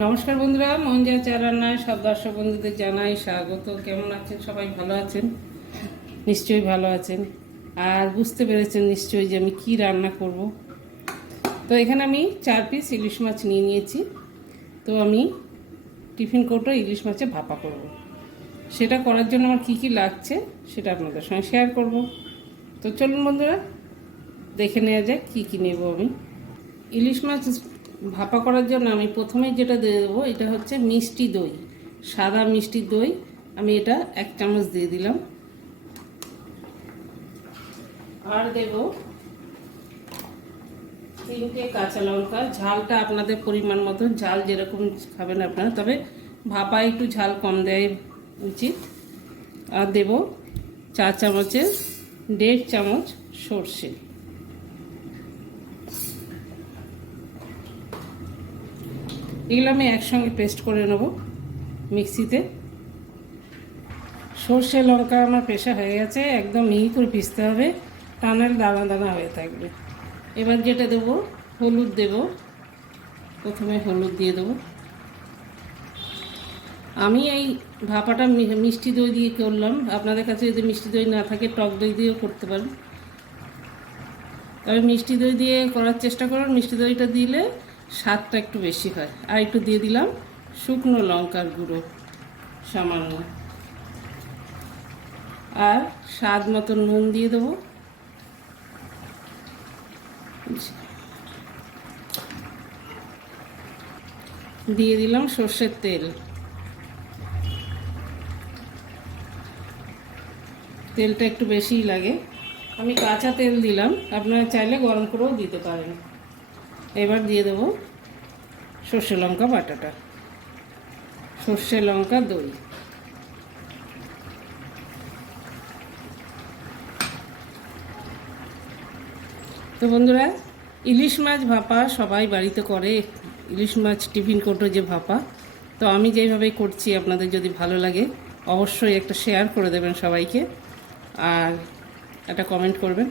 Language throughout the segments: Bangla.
নমস্কার বন্ধুরা মঞ্জা চা রান্নায় সব দর্শক বন্ধুদের জানাই স্বাগত। কেমন আছেন? সবাই ভালো আছেন? নিশ্চয়ই ভালো আছেন। আর বুঝতে পেরেছেন নিশ্চয়ই যে আমি কি রান্না করব। তো এখানে আমি চার পিস ইলিশ মাছ নিয়ে নিয়েছি। তো আমি টিফিন কৌটো ইলিশ মাছে ভাপা করব। সেটা করার জন্য আমার কি কি লাগছে সেটা আপনাদের সঙ্গে শেয়ার করব। তো চলুন বন্ধুরা, দেখে নেওয়া যাক কী কী নেব আমি। ইলিশ মাছ ভাপা করার জন্য আমি প্রথমেই যেটা দিয়ে দেবো, এটা হচ্ছে মিষ্টি দই, সাদা মিষ্টি দই। আমি এটা এক চামচ দিয়ে দিলাম। আর দেব তিনটে কাঁচা লঙ্কা। ঝালটা আপনাদের পরিমাণ মতো ঝাল যেরকম খাবেন আপনারা, তবে ভাপা একটু ঝাল কম দেয় উচিত। আর দেব চা চামচের দেড় চামচ সর্ষে। এগুলো আমি একসঙ্গে পেস্ট করে নেব মিক্সিতে। সর্ষে, লঙ্কা আমার পেশা হয়ে গেছে, একদম মিহি করে পিসতে হবে টানের দানা দানা হয়ে থাকবে। এবার যেটা দেবো, হলুদ দেব, প্রথমে হলুদ দিয়ে দেবো। আমি এই ভাপাটা মিষ্টি দই দিয়ে করলাম। আপনাদের কাছে যদি মিষ্টি দই না থাকে, টক দই দিয়েও করতে পারেন। তবে মিষ্টি দই দিয়ে করার চেষ্টা করুন। মিষ্টি দইটা দিলে স্বাদটা একটু বেশি হয়। আর একটু দিয়ে দিলাম শুকনো লঙ্কার গুঁড়ো, সামান্য। আর স্বাদ মতো নুন দিয়ে দেবো। দিয়ে দিলাম সর্ষের তেল। তেলটা একটু বেশিই লাগে। আমি কাঁচা তেল দিলাম, আপনারা চাইলে গরম করেও দিতে পারেন। এবার দিয়ে দেবো সর্ষে লঙ্কা বাটাটা। সর্ষে লঙ্কা দই। তো বন্ধুরা, ইলিশ মাছ ভাপা সবাই বাড়িতে করে। ইলিশ মাছ টিফিন কোটো যে ভাপা। তো আমি যেইভাবে করছি, আপনাদের যদি ভালো লাগে, অবশ্যই একটা শেয়ার করে দেবেন সবাইকে। আর একটা কমেন্ট করবেন।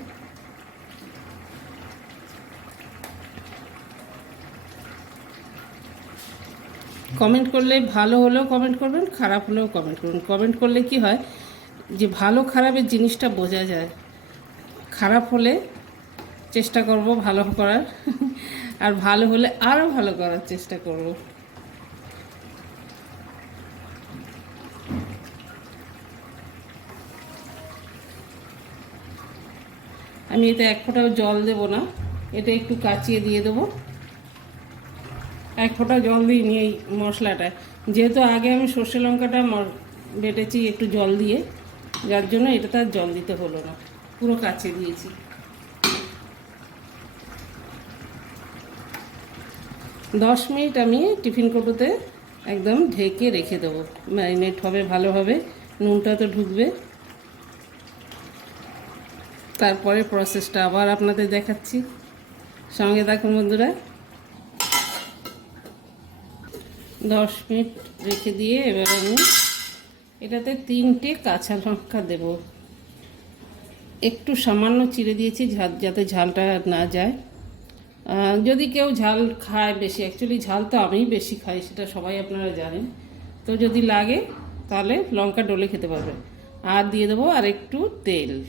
কমেন্ট করলে ভালো হলেও কমেন্ট করবেন, খারাপ হলেও কমেন্ট করবেন। কমেন্ট করলে কি হয় যে ভালো খারাপের জিনিসটা বোঝা যায়। খারাপ হলে চেষ্টা করব ভালো করার, আর ভালো হলে আরও ভালো করার চেষ্টা করব। আমি এতে এক ফোঁটাও জল দেব না, এটা একটু কাচিয়ে দিয়ে দেবো। এক ফোঁটা জল দিই নিয়ে এই মশলাটা। যেহেতু আগে আমি সর্ষে লঙ্কাটা বেটেছি একটু জল দিয়ে, যার জন্য এটাতে আর জল দিতে হলো না। পুরো কাছে দিয়েছি। দশ মিনিট আমি টিফিন কৌটোতে একদম ঢেকে রেখে দেবো। ম্যারিনেট হবে ভালোভাবে নুনটা তো ঢুকবে। তারপরে প্রসেসটা আবার আপনাদের দেখাচ্ছি। সঙ্গে দেখুন বন্ধুরা। দশ মিনিট রেখে দিয়ে এবার আমি এটাতে তিনটে কাঁচা লঙ্কা দেব। একটু সামান্য চিড়ে দিয়েছি ঝা- যাতে ঝালটা না যায়। যদি কেউ ঝাল খায় বেশি অ্যাকচুয়ালি ঝাল তো আমিই বেশি খাই, সেটা সবাই আপনারা জানেন। তো যদি লাগে, তাহলে লঙ্কা ডলে খেতে পারবেন। আর দিয়ে দেবো আর একটু তেল।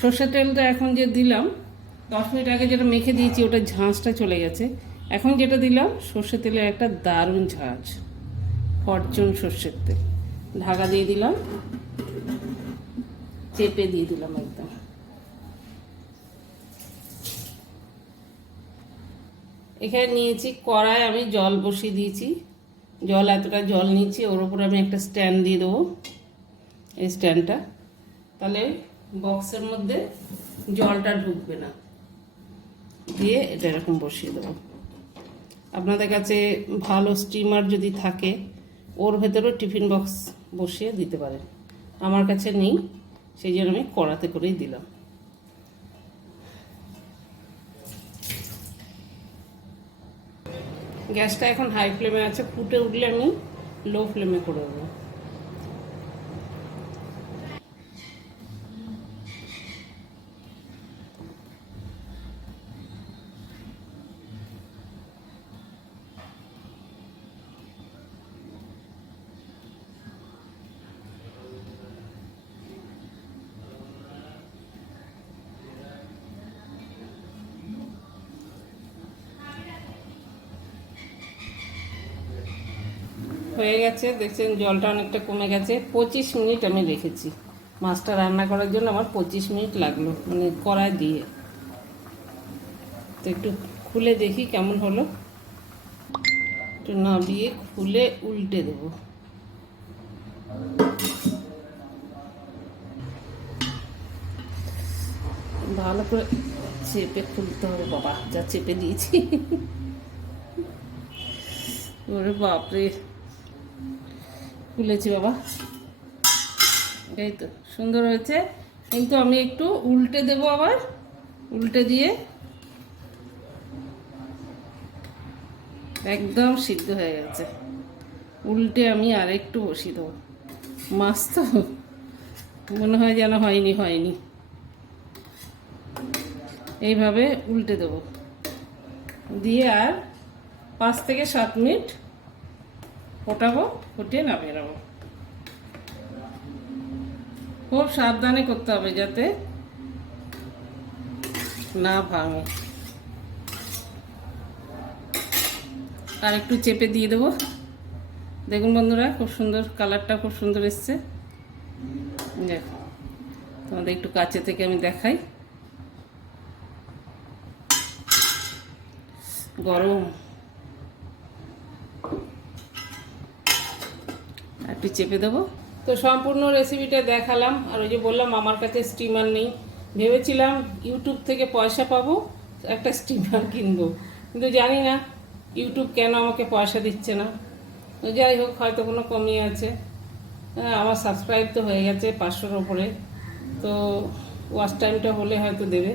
সর্ষের তেলটা এখন যে দিলাম, দশ মিনিট আগে যেটা মেখে দিয়েছি ওটা ঝাঁঝটা চলে গেছে। এখন যেটা দিলাম, সর্ষের তেলের একটা দারুণ ঝাঁঝ ফরচুন সর্ষের তেল। ঢাকা দিয়ে দিলাম, চেপে দিয়ে দিলাম একদম। এখানে নিয়েছি কড়ায়, আমি জল বসিয়ে দিয়েছি। জল, এতটা জল নিয়েছি, ওর উপর আমি একটা স্ট্যান্ড দিয়ে দেবো, এই স্ট্যান্ডটা। তাহলে বক্সের মধ্যে জলটা ঢুকবে না। দিয়ে এটা এরকম বসিয়ে দেবো। আপনাদের কাছে ভালো স্টিমার যদি থাকে, ওর ভেতরেও টিফিন বক্স বসিয়ে দিতে পারেন। আমার কাছে নেই, সেই জন্য আমি কড়াতে করেই দিলাম। গ্যাসটা এখন হাই ফ্লেমে আছে, ফুটে উঠলে আমি লো ফ্লেমে করে দেবো। হয়ে গেছে, দেখছেন জলটা অনেকটা কমে গেছে। পঁচিশ মিনিট আমি রেখেছি। মাছটা রান্না করার জন্য আমার পঁচিশ মিনিট লাগল মানে কড়াই দিয়ে। তো একটু খুলে দেখি কেমন হলো। একটু নাবিয়ে খুলে উল্টে দেবো। ভালো করে চেপে খুলতে হবে বাবা, যা চেপে দিয়েছি। ওরে বাপরে। খুলেছি বাবা। এই তো সুন্দর হয়েছে। কিন্তু আমি একটু উল্টে দেবো আবার। উল্টে দিয়ে। একদম সিদ্ধ হয়ে গেছে। উল্টে আমি আর একটু বসিয়ে দেবো। মাছ তো মনে হয় যেন হয়নি হয়নি। এইভাবে উল্টে দেবো। দিয়ে আর পাঁচ থেকে সাত মিনিট ফোটাবো, ফুটিয়ে নামিয়ে নেব খুব সাবধানে করতে হবে যাতে না ভাঙে। আর একটু চেপে দিয়ে দেবো। দেখুন বন্ধুরা, খুব সুন্দর কালারটা খুব সুন্দর এসছে। দেখো, তোমাদের একটু কাছে থেকে আমি দেখাই। গরম। একটু চেপে দেবো। তো সম্পূর্ণ রেসিপিটা দেখালাম। আর ওই যে বললাম, আমার কাছে স্টিমার নেই। ভেবেছিলাম ইউটিউব থেকে পয়সা পাবো, একটা স্টিমার কিনবো। কিন্তু জানি না ইউটিউব কেন আমাকে পয়সা দিচ্ছে না। যাই হোক, হয়তো কোনো কমই আছে। হ্যাঁ আমার সাবস্ক্রাইব তো হয়ে গেছে পাঁচশোর ওপরে। তো ওয়াচ টাইমটা হলে হয়তো দেবে।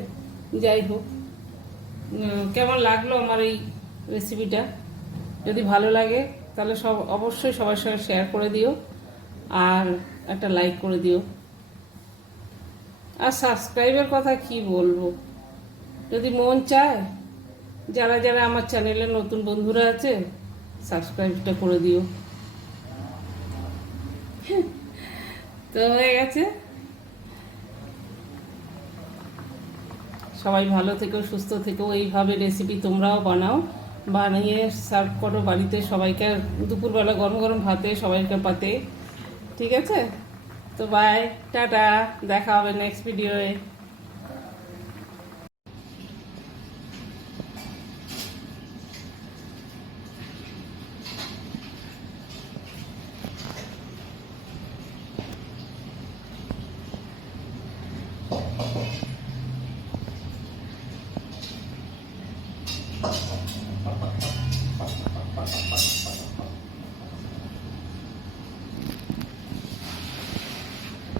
যাই হোক কেমন লাগল আমার এই রেসিপিটা যদি ভালো লাগে তাহলে সব, অবশ্যই সবার সঙ্গে শেয়ার করে দিও আর একটা লাইক করে দিও। আর সাবস্ক্রাইবের কথা কি বলব? যদি মন চায়, যারা যারা আমার চ্যানেলে নতুন বন্ধুরা আছে সাবস্ক্রাইবটা করে দিও। তো হয়ে গেছে। সবাই ভালো থেকো, সুস্থ থেকো, এইভাবে রেসিপি তোমরাও বানাও। বানিয়ে সার্ভ করো বাড়িতে সবাইকে। দুপুরবেলা গরম গরম ভাতে সবাইকে পাতে। ঠিক আছে? তো বাই টাটা, দেখা হবে নেক্সট ভিডিওয়ে